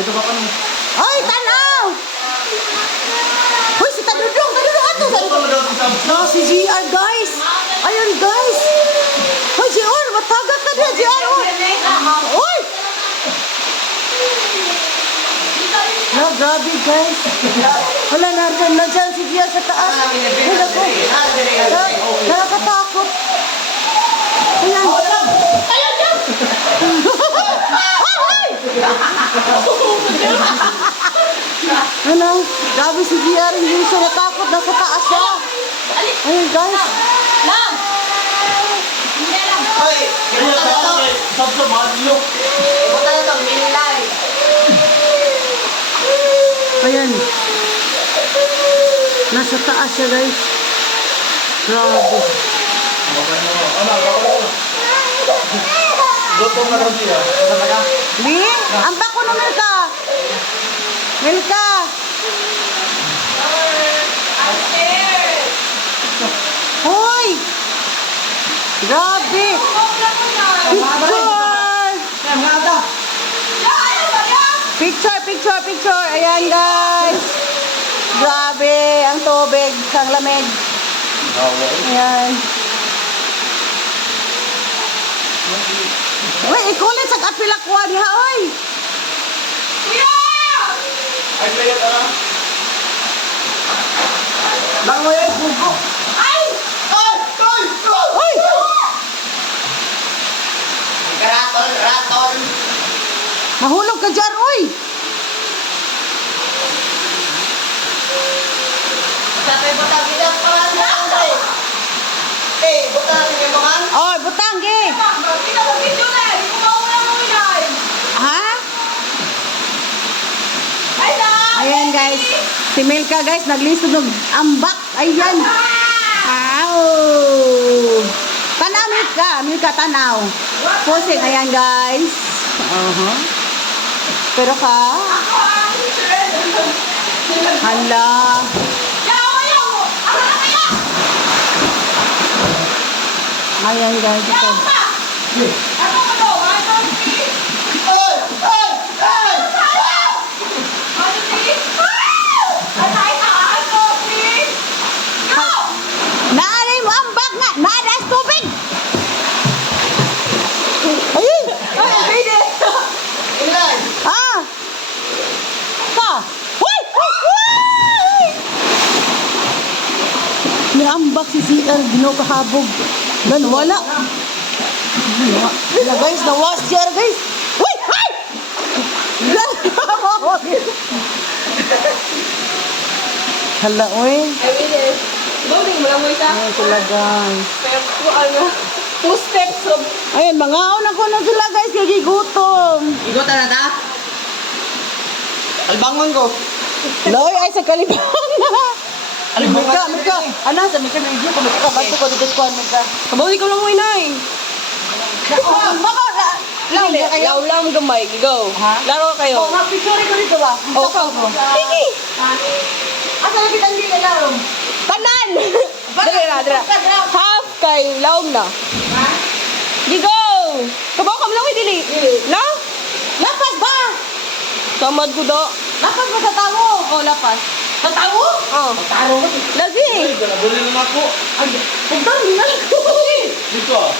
Ito ka pa naman. Ay, tanaw! Hoy, si Tadudong ato sa no, si GR, guys. Ayun, guys. Hoy, GR, matagak ka din, GR. Hoy! No, grabe, guys. Wala na dyan si GR sa taas. Wala ko. Nakakatakot. Ayan. Ayan, dyan! Ano? Grabe si GR, hindi siya natakot. Nasa taas siya. Ayun, guys. Lang! Hindi lang. Ay! Ganyan na ito. Sabsa, madlo. Ibuta na itong milay. Ayan. Nasa taas siya, guys. Grabe. Gutom na rin siya. Saan ka? Li, ambak ko na Milka. Milka. Hoy! Grabe. Picture. Ayan, guys. Grabe. Ang tubig. Ang lamig. Ayan. Uy, ikulit sa kapilakwa niya, oy. Ay, player ka na. Lang mo yan, bugo. Ay! Uy! Ratol. Mahulog ka dyan, oy. Sapay butang kita pangan mo. Eh, butang kita pangan. Oh, butangge. Kita mo video na. Hindi ko mauna mo inay. Ha? Ay na! Ayan, guys. Si Milka, guys, naglisod ng ambak. Ayan. Ow! Tanaw, Milka. Milka, tanaw. Posing. Ayan, guys. Pero ka? Hala. Ayan, guys. Ito. Naalay mo ang bag nga. Naadas tubig. Ayun. Ah. Ka. Uy! May ambak si CR. Ginaw kahabog. Dan wala. Wala, guys. Nawas CR, guys. Uy! Ay! Hala, uy. Loading mo lang mo isa. Ayan sila, guys. Pero ano, 2 steps of... Ayan, mga ako na sila, guys. Gigigutom. Igutan na ta? Albangon ko. Loy, ay sa kalibangan na. Albangon. Mika. Ano, sa Mika na idyo. Kumita ka, bato ko dito sa kuhan, Mika. Kabawin ko lang mo inay. Baka, Law lang gamay. Go. Ha? Laro kayo. Oh, mag-picture ko dito ba? Oh, Sa ko. Sige. Asa na kitang dili lang? Tanan! Dira. Half kay laom na. Ha? Gigo! Kabaw ka mo lang dili. Na? Lapas ba? Samad ko do. Lapas ba sa tawo? Oh, lapas. Sa tawo? Oh. Taro mo. Lagi. Talagulin lang ako. Ay, pagdang, di na lang ko. Dito ah.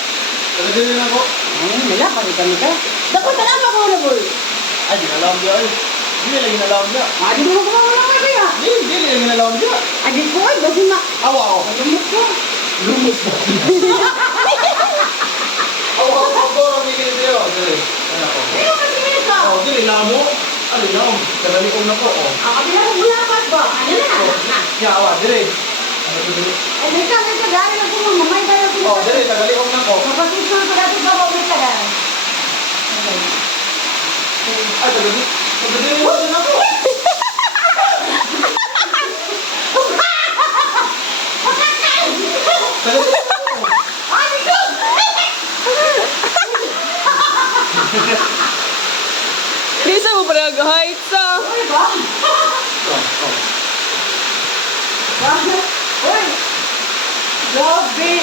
Talagulin lang ako. Ay, nila, pagkita Mika. Dapat na lang ako na, boy. Ay, di nalaw niya ay. Hindi lagi nalaw niya. Ah, di mo kumawala ka kaya. Hindi lagi nalaw niya. Ay, di ko, ay, basi na. Awa ako. Lumot ko. Lumos mo. Awa ako ko. Ang ikili ko. Dili. Ano ako. Ayun kasi Mika. Oh, dili na mo. Ano yun? Kalalikong na po. Oh. Ang kabila ng bulapas ba? Ano na? Ya, awa. Dili. Ano to dili? Ay, Mika, gari na po. Mamay tayo. Oh, dili. Tagalikong na po. Kapatid ko dati ba mo, Mika, gari? Ay, tagalikong. Tagalikong na po. Lisa mo pa nag-height sa. Uy, ba? Uy! Grabe!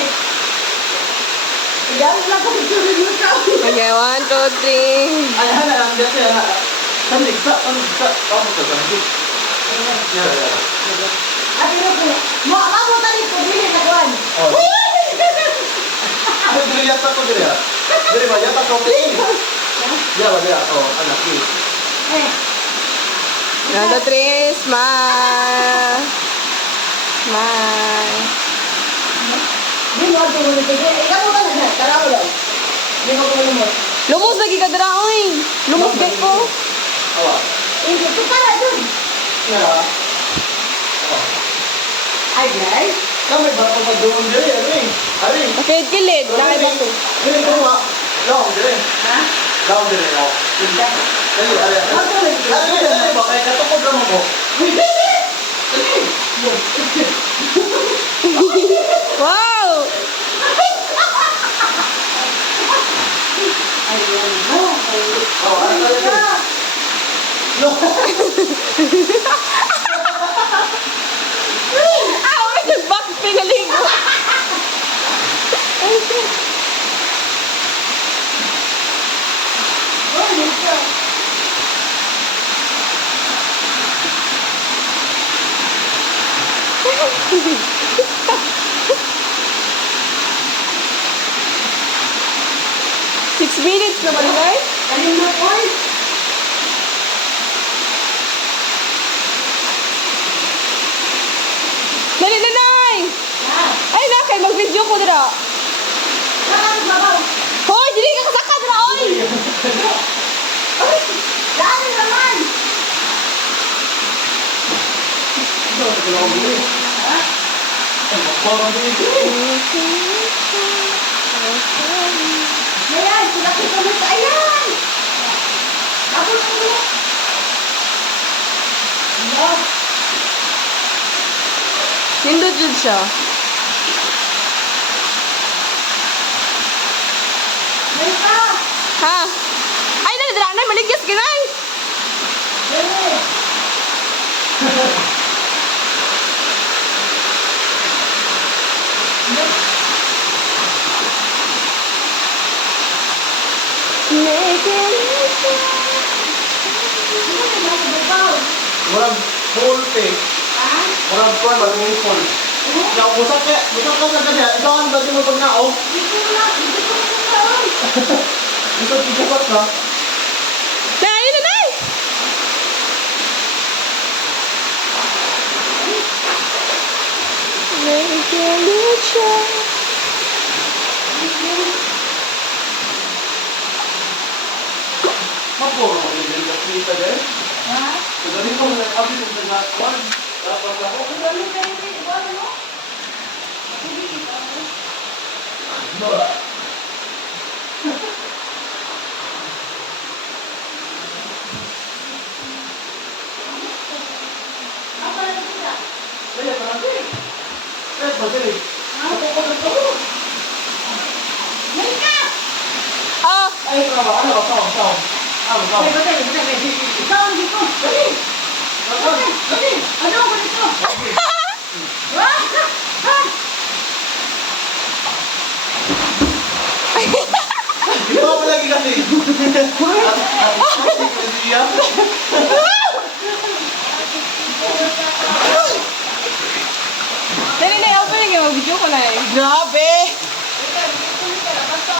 Dahil lang kami sulit mo ka. Okay, 1, 2, 3. Ay, hala lang. Dito yan. Kamu bisa. Kamu tuh ganti. Ya. Ate Rupi, mo kamu tadi ko dili na kuan. Oh. Ano dili yata ko dili ya? Dili ba yata protein? Ya ba dia? Oh, anak ini. Eh, Nando Tris, smile. Smile. di mo ate mo tigil. Ikaw mo na taraw daw. Di mo ko mo. Lumos lagi ka dira, oy. Lumos gay ko. Awa. Ito to para dun. Ya. Oh. Ay guys. Kamu ba ko magdumon dili ari? Ari. Okay, kilid. Nakay ba to? Dili ko ma. Long dili. Ha? Long dili oh. Dali, ari. Ako lagi. Dali ba kay katukod lang mo. Wow! Ay, ano? Oh, ano dali? No. Ah, may nag-back pinaligo. Oh, dito. 6 minutes naman, guys. Kanin mo, oy. Dali, nanay! Ha? Ay, nakay, mag-video ko dira. Saan babaw? Hoy, dili ka kasaka dira, oy! Oy, daan naman. Ha? Parang dili. Ayan, sila ko kamit. Ayan! Ako na mo. Ayan. Nindot jud siya. May ka. Ha? Ay, dali, dira, nay, maligyan, ginay! Dali. Sino may mga babaw? Murag full pay. Ha? Murag kuan ba swimming pool. Ya busak ka sa kanya. Ikaw ang dati mo pag naog. Dito na. Dito ko na taon. Gusto tibukat ka. Nay, nanay! Mapuro mo din yung kita din. Ha? Kagaling ko na abi ng sa kuan. Dapat ako. Ang dami kayo din. Ano mo? Hindi kita. No. Apa lang sila? Kaya parang din. Kaya ba dili? Ako ko dito. May ka! Ah, Ay, trabaho. Ano ba? Sawang. Ano ba? Ay, batay. Ikaw ang dito. Dali. Dali. Dali. Ano ako dito? Wah! Ha! Ikaw pa lagi kasi. At siya.